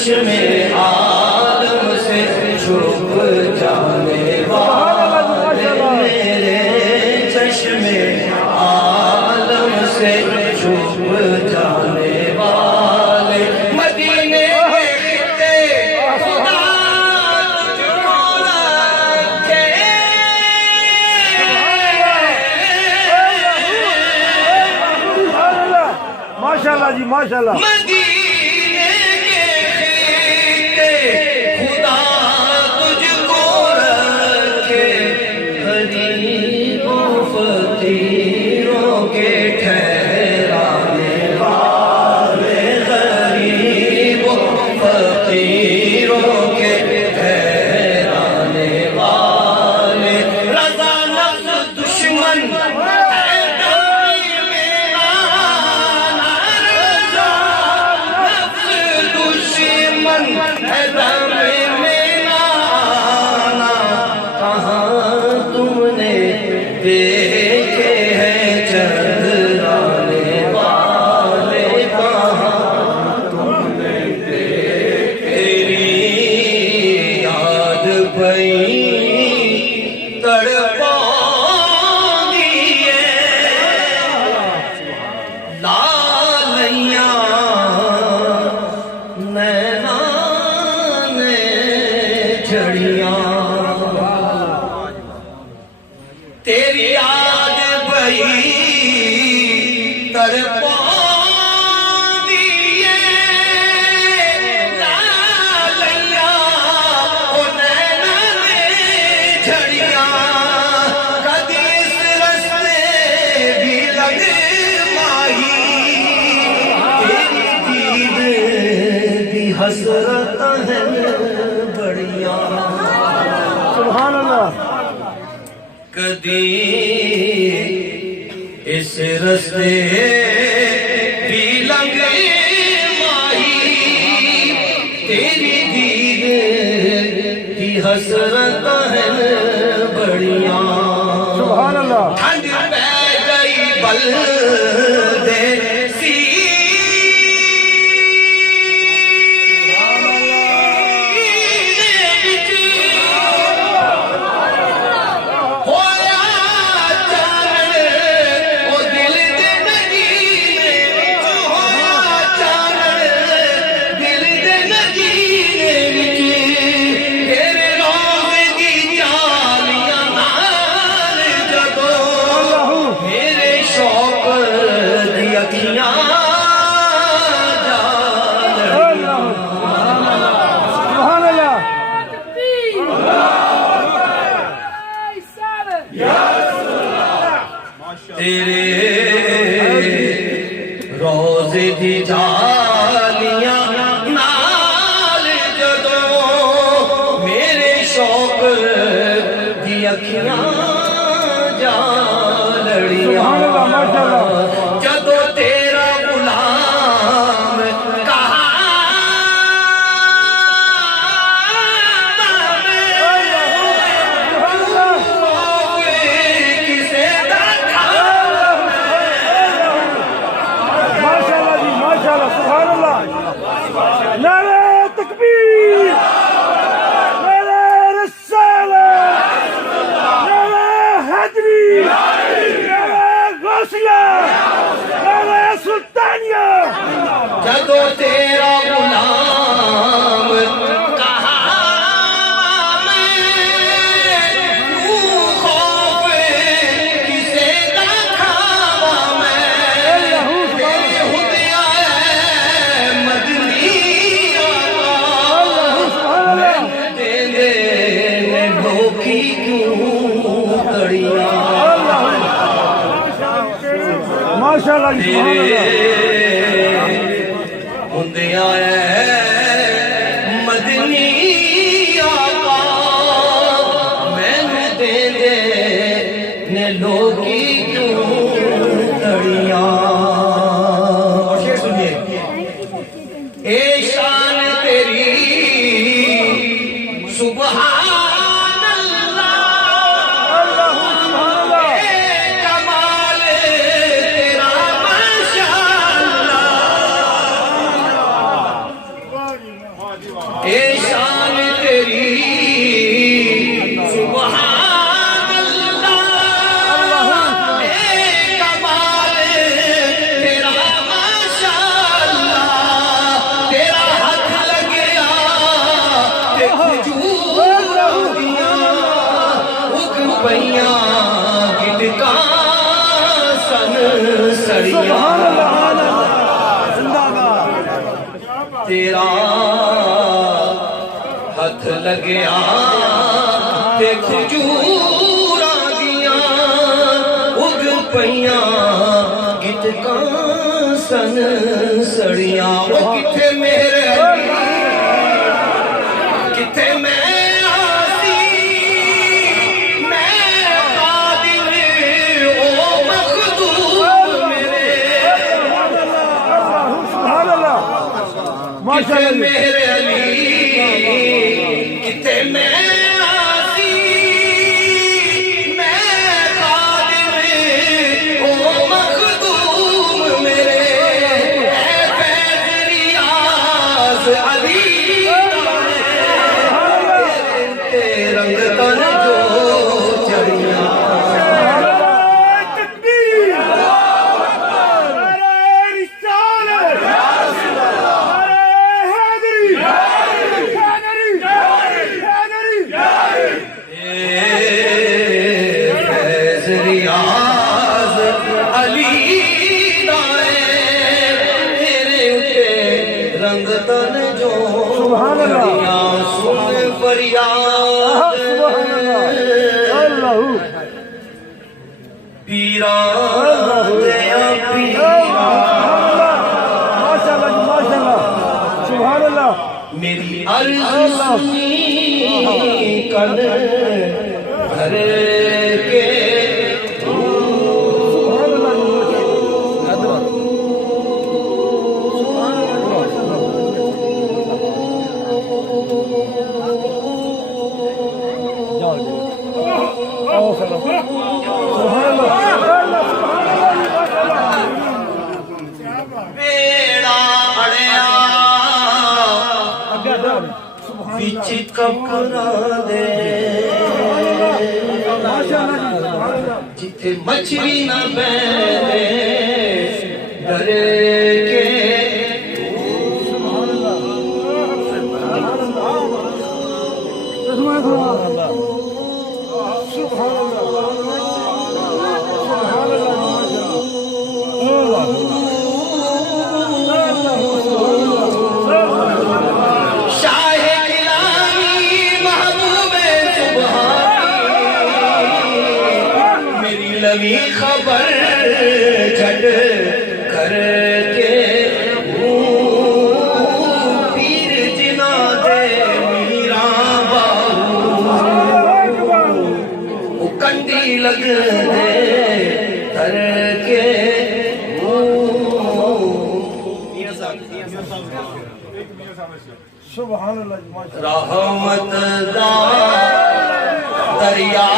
چشم عالم سے چھپ جانے والے میرے چشم عالم سے چھپ جانے والے مدینے کے خطے خدا تجھ کو رکھے ماشاءاللہ جی ماشاءاللہ مدینے کے خطے خدا تجھ کو رکھے غریبوں فقیروں کے ٹھہرانے والے غریبوں فقیروں کے ٹھہرانے والے رضا نفس دشمن دیکھے ہیں چندرانے والے کہاں تم نے تیری یاد پئی تڑپا دیے لالیاں نینا نے جھڑیاں تیری یاد پئی تڑپا دیے لالیاں او نینا نے جھڑیاں کدی اس رستے بھی لگ ماہی تیری دید دی حسرت ہے بڑیاں سبحان اللہ کدی اس رستے بھی لنگ ماہی تیری دید کی حسرت ہے بڑیاں سبحان اللہ ٹھنڈ پہ گئی بلدے سی تیرے روزے دی جالیاں نال جدوں میرے شوق دی اکھیاں جا لڑیاں جدوں تیرا غلام کہا سبحان اللہ نعرہ تکبیر نعرہ رسالت نعرہ حیدری نعرہ غوثیہ نعرہ سلطانیہ جدوں تیرا غلام کہا ماشاءاللہ ہندیا مدنی آقا میں دے نے لوگی کیوں تڑیاں اور شعر سنیے اے شان تیری سبحان اے شان تیری سبحان اللہ، اے کمال تیرا ماشاء اللہ، تیرا ہاتھ لگیا تے کھجور دیاں اگ پئیاں گٹکاں سن سڑیاں، تیرا ہاتھ لگیا تے کھجوراں دیاں اگ پئیاں گٹکاں سن سڑیاں، او کتھے میرے علی، کتھے میں آسی، میں قادر او مخدوم میرے، کتھے میرے علی، کتھے میں آسی، میں قادر او مخدوم میرے، اے فیض ریاض علی تے رنگ تن جو چڑیاں، ریاض علی دائے تیرے اتے رنگ تن جو چڑیاں، سن فریاد پیران دیا پیران، میری عرض سنی کن گھر کے بیڑا اڑیا بچ کپڑا دے، جتھے مچھلی نہ بیٹھے ڈر کے، شاہ گیلانی محبوب سبحانی، میری لمی خبر جھٹ کر کے، پیر جنا دے میرا باہو کنڈی لگ دے کر کے، رحمت دا دریا